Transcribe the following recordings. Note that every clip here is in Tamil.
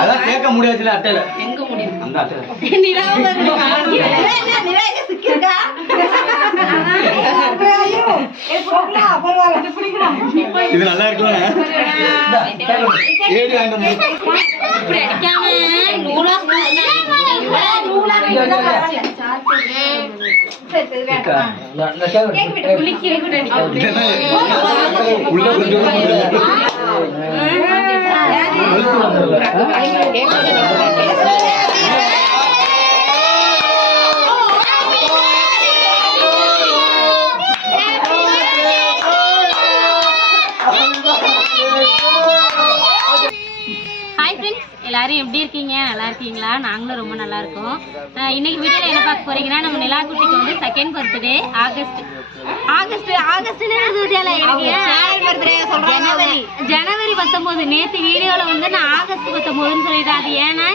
அதான் கேட்க முடியாதுல அட்டையில எங்க முடியும் அந்த அட்டையில இது நல்லா இருக்குல்ல ஏடி ஆண்டது இப்படி அடிக்காம நூலா எல்லாரும் எப்படி இருக்கீங்க? நல்லா இருக்கீங்களா? நாங்களும் ரொம்ப நல்லா இருக்கோம். இன்னைக்கு வீடியோல என்ன பார்க்க போறீங்கன்னா, நம்ம நிலாக்குட்டிக்கு வந்து செகண்ட் பர்த்டே ஜனவரி 19. நேற்று வீடியோவில் வந்து நான் ஆகஸ்ட் 19ன்னு சொல்லிட்டேன். அது ஏன்னா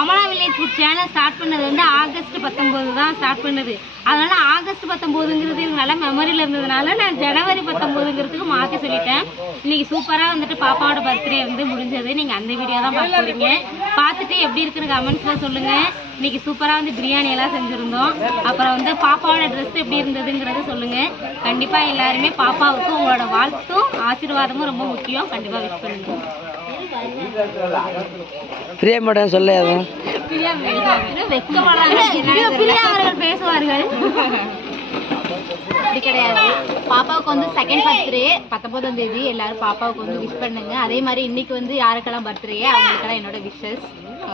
Amala village food channel start பண்ணது வந்து ஆகஸ்ட் 19 தான் ஸ்டார்ட் பண்ணுது. அதனால ஆகஸ்ட் 19ங்கிறது எனக்கு நல்லா மெமரியில் இருந்ததுனால நான் ஜனவரி 19ங்கிறதுக்கு மாற்றி சொல்லிட்டேன். இன்னைக்கு சூப்பராக வந்துட்டு பாப்பாவோட பர்த்டே வந்து முடிஞ்சது. நீங்கள் அந்த வீடியோ தான் பார்க்க போறீங்க. பார்த்துட்டு எப்படி இருக்குன்னு கமெண்ட்ஸில் சொல்லுங்கள். இன்னைக்கு சூப்பராக வந்து பிரியாணி எல்லாம் செஞ்சுருந்தோம். அப்புறம் வந்து பாப்பாவோட ட்ரெஸ் எப்படி இருந்ததுங்கிறத சொல்லுங்கள். கண்டிப்பாக எல்லாருமே பாப்பாவுக்கு உங்களோட வாழ்த்தும் ஆசீர்வாதமும் ரொம்ப முக்கியம். கண்டிப்பாக விஷ் பண்ணுங்க. பிரியா மேடம் சொல்ல பிரியா அவர்கள் பேசுவார்கள். அப்படி கிடையாது. பாப்பாவுக்கு வந்து செகண்ட் பர்த்டே 19ஆம் தேதி. எல்லாரும் பாப்பாவுக்கு வந்து விஷ் பண்ணுங்க. அதே மாதிரி இன்னைக்கு வந்து யாருக்கெல்லாம் பர்த்டே அவங்களுக்கெல்லாம் என்னோட விஷஸ்.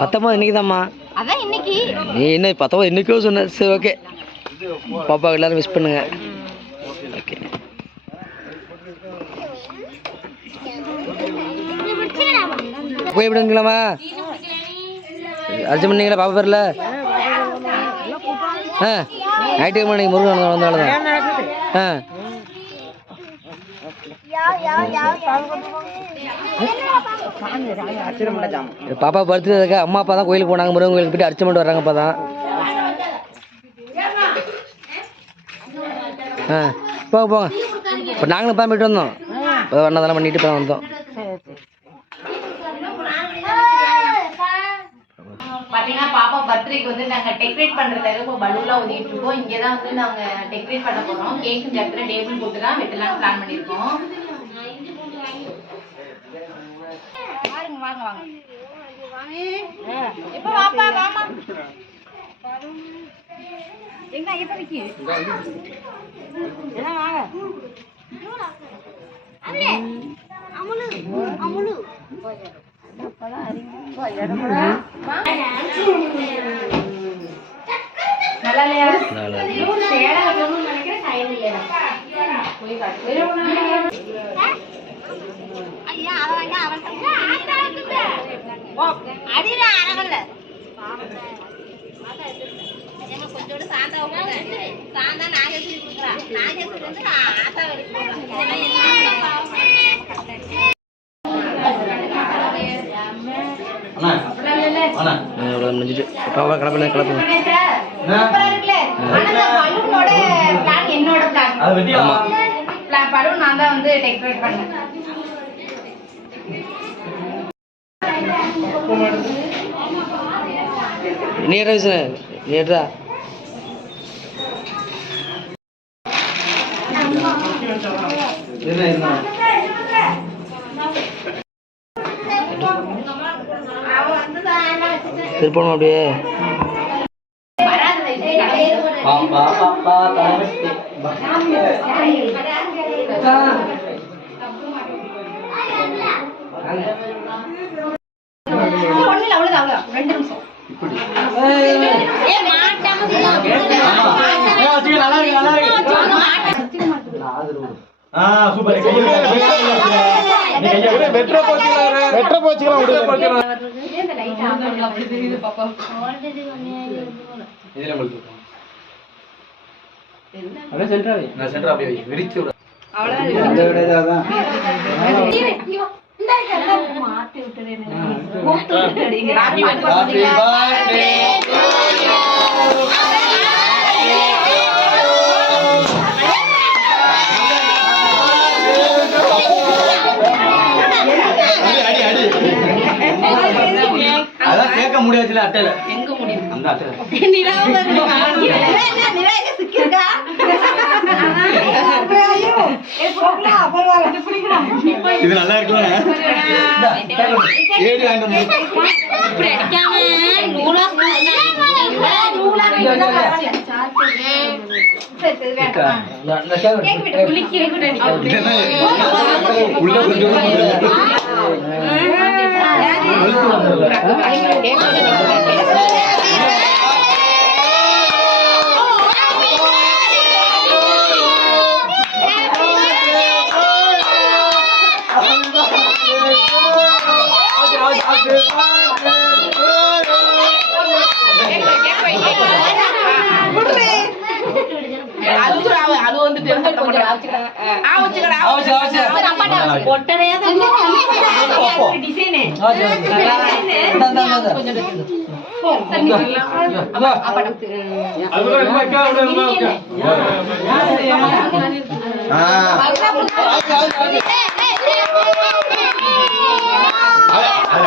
19 இன்னைக்கு தான்மா. அதான் இன்னைக்கு நீ என்ன 19 இன்னைக்கோ சொன்ன. சரி ஓகே, பாப்பாவுக்கு எல்லாரும் விஷ் பண்ணுங்க. ஓகே போய் விடுங்களாமா? அர்ஜென்ட் பண்ணீங்களா பாப்பா பேரில்? ஞாயிற்றுக்கிழமை இன்னைக்கு முருகன் வந்தால தான். பாப்பா பர்த்டே இருக்கா? அம்மா அப்பா தான் கோயிலுக்கு போனாங்க. முருகன் கோயிலுக்கு போயிட்டு அர்ச்சனை பண்ணிட்டு வர்றாங்க. அப்போ தான் போங்க போங்க. இப்போ நாங்களும் தான் போயிட்டு வந்தோம். இப்போ வண்ணதெல்லாம் பண்ணிட்டு இப்போ வந்தோம். பார்த்தீங்கன்னா பாப்பா பர்த்டேக்கு வந்து நாங்கள் டெக்கரேட் பண்ணுறதுக்காக இப்போ பலூன்லாம் ஊதிட்டு இருக்கோம். இங்கே தான் வந்து நாங்கள் டெக்கரேட் பண்ண போகிறோம். கேக் இந்த இடத்துல டேபிள் போட்டு தான் வெட்டலாம்னு பிளான் பண்ணியிருக்கோம். வாங்க வாங்க வாங்க. இப்போ வாப்பா வாமா. எங்க ஐயப்பனுக்கு எல்லாம் வாங்க. அம்மே அமுலு அமுலு நல்லா இல்லையா? கொஞ்சோடு சாந்தா சாந்தா நாகேஸ்வரி கொடுக்குறா. நாகேஸ்வரி வந்து ஆத்தா பலூன் நான் தான் வந்து டெக்கரேட் பண்ணேன். நேரா திருப்பணும் அப்படியே. அதான் கேட்க முடியாதுல அட்டையில எங்க முடியும் அந்த அட்டையில இது நல்லா இருக்கும்ல ஏடி வாங்கிட்டு இப்படி அடிக்காம நூலா உள்ள கொஞ்சம் அது வந்துட்டு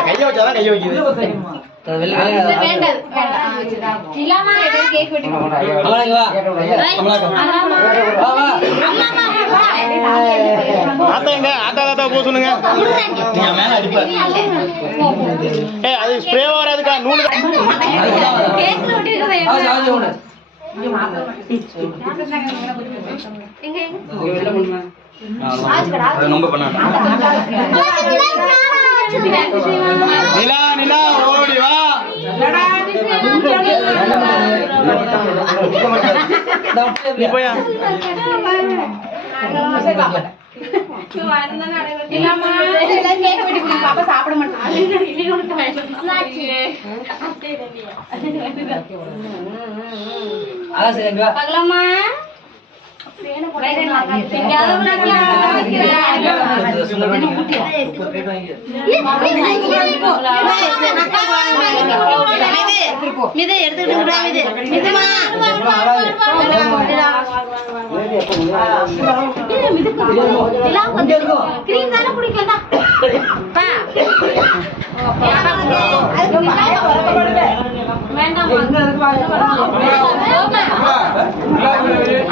கைய வச்சாதான் கைய வைக்குது ஆத்தா போ சொல்லுங்க மேல அடிப்பா அது ஸ்ப்ரேவா வராதுக்கா நூலு ரொம்ப பண்ண நிலா நிலா ஓடி வா நீ போயா சாப்பிட மாட்டேன்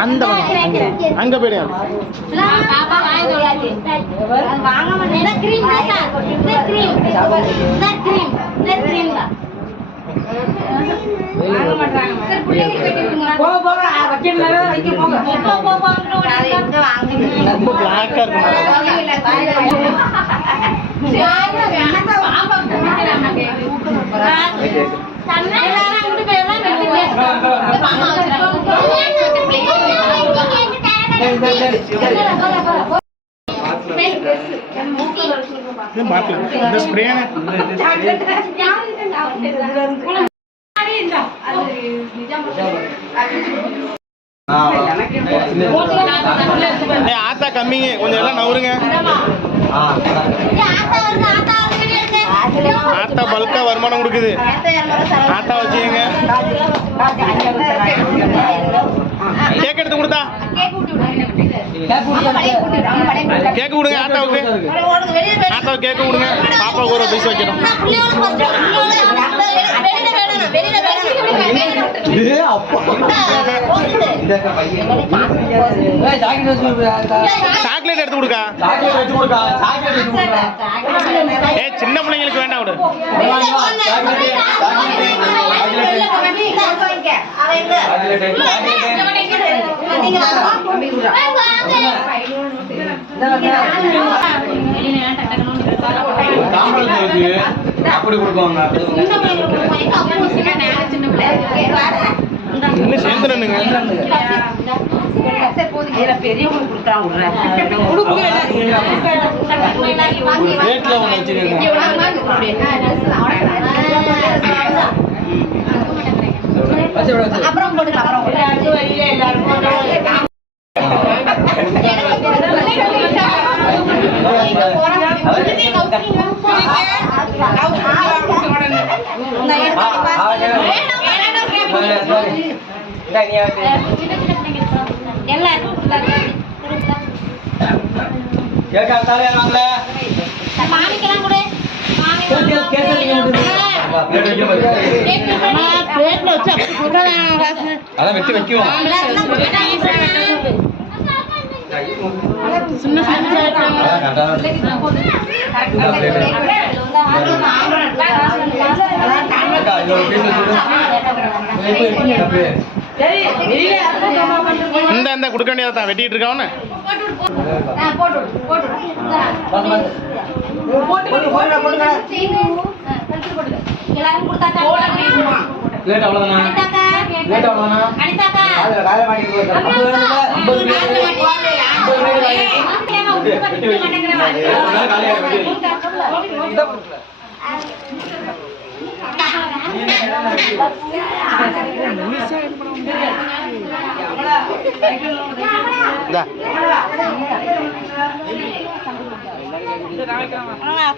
அந்த அங்க போயிடு ரொம்ப பிளாக்கா இந்த ஸ்ப்ரே ஆத்தா கம்மிங்க கொஞ்சம் எல்லாம் நவருங்க ஆத்தா பல்கா வருமானம் கொடுக்குது ஆத்தா வச்சுக்கங்க கேக் எடுத்து கொடுத்தா கேக்கு கொடுங்க ஆத்தாவுக்கு ஆத்தாவுக்கு கேக்கு கொடுங்க பாப்பாவுக்கு ஒரு பீஸ் வைக்கணும் சாக்லேட் எடுத்து கொடுக்கா ஏ சின்ன பிள்ளைங்களுக்கு வேண்டாம் விடு அப்படி கொடுப்பாங்க இன்னும் சேர்ந்துருங்க பெரியவங்களுக்கு கொடுக்குறான் ரேட்ல ஒன்று வச்சுருக்கேன். அப்புறம் போட்டுக்கலாம் மாணிக்கலாம் கூட அதான் வெட்டி வைக்கும். இந்த கொடுக்க வேண்டியதான் வெட்டிட்டு இருக்கான்னு எல்லாரும் கொடுத்தாக்கா லேட் அவ்வளோதானா? லேட் அவ்வளோதானா?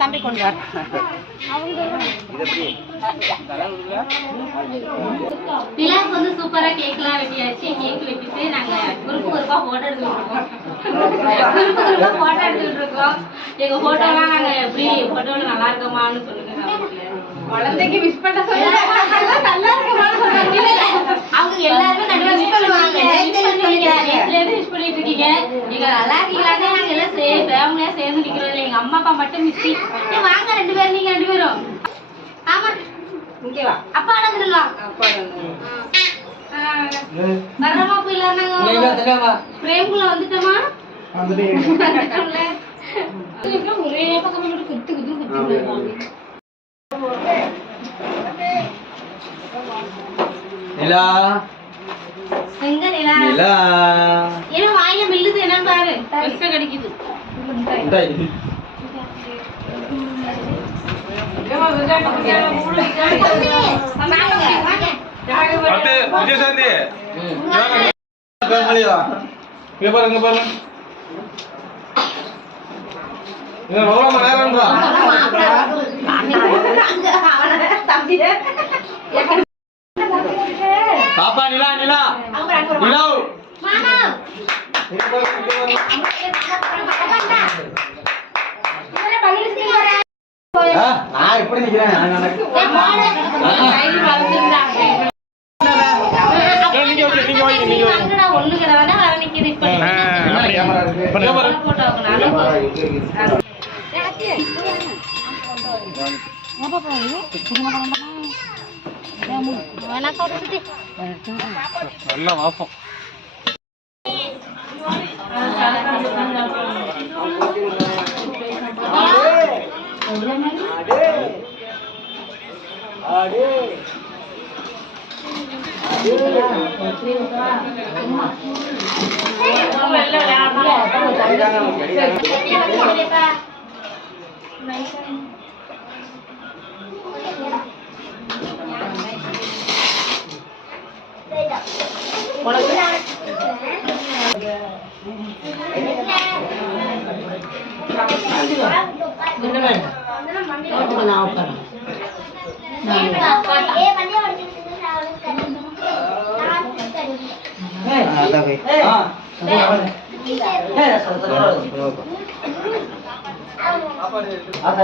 தம்பி கொண்டு வர விழாக்கு வந்து சூப்பரா கேக்லாம் வெட்டியாச்சு. கேக் வெட்டிட்டு நாங்க குரூப் குரூப்பா போட்டோ எடுத்துக்கிட்டு இருக்கோம். எங்க போட்டோலாம் நாங்க எப்படி போட்டோல நல்லா இருக்கோமான்னு சொல்லுங்க. குழந்தைக்கு விஷ் பண்ண சொல்லுங்க. நல்லா இருக்குமான்னு சொல்லுங்க. அவங்க எல்லாருமே நல்லா விஷ் பண்ணுவாங்க. விஷ் பண்ணிட்டு இருக்கீங்க. நீங்க நல்லா இருக்கீங்களானே நாங்க எல்லாம் ஃபேமிலியா சேர்ந்து நிக்கிறோம். எங்க அம்மா அப்பா மட்டும் மிஸ் வாங்க 2 பேரும். நீங்க 2 பேரும் ஆமா இங்க வா. அப்பா அடங்குறலாம். அப்பா வரமா போயிடலாம். பிரேம்குள்ள வந்துட்டோமா? வந்துட்டோம்ல. ஒரே பக்கம் மட்டும் குத்து குத்து குத்து. நிலா எங்க நிலா? நிலா ஏன்னா வாயில மில்லுது என்னன்னு பாரு. பெருசா கிடைக்குது. விஜயசாந்தி இங்க பாருங்க பாருங்க பாப்பா நிலா நிலா நிலா நான் எப்படி நிக்கிறேன்? ஒண்ணு கிடையாது வர நிக்குது. நல்ல வாசம். ஆத்தா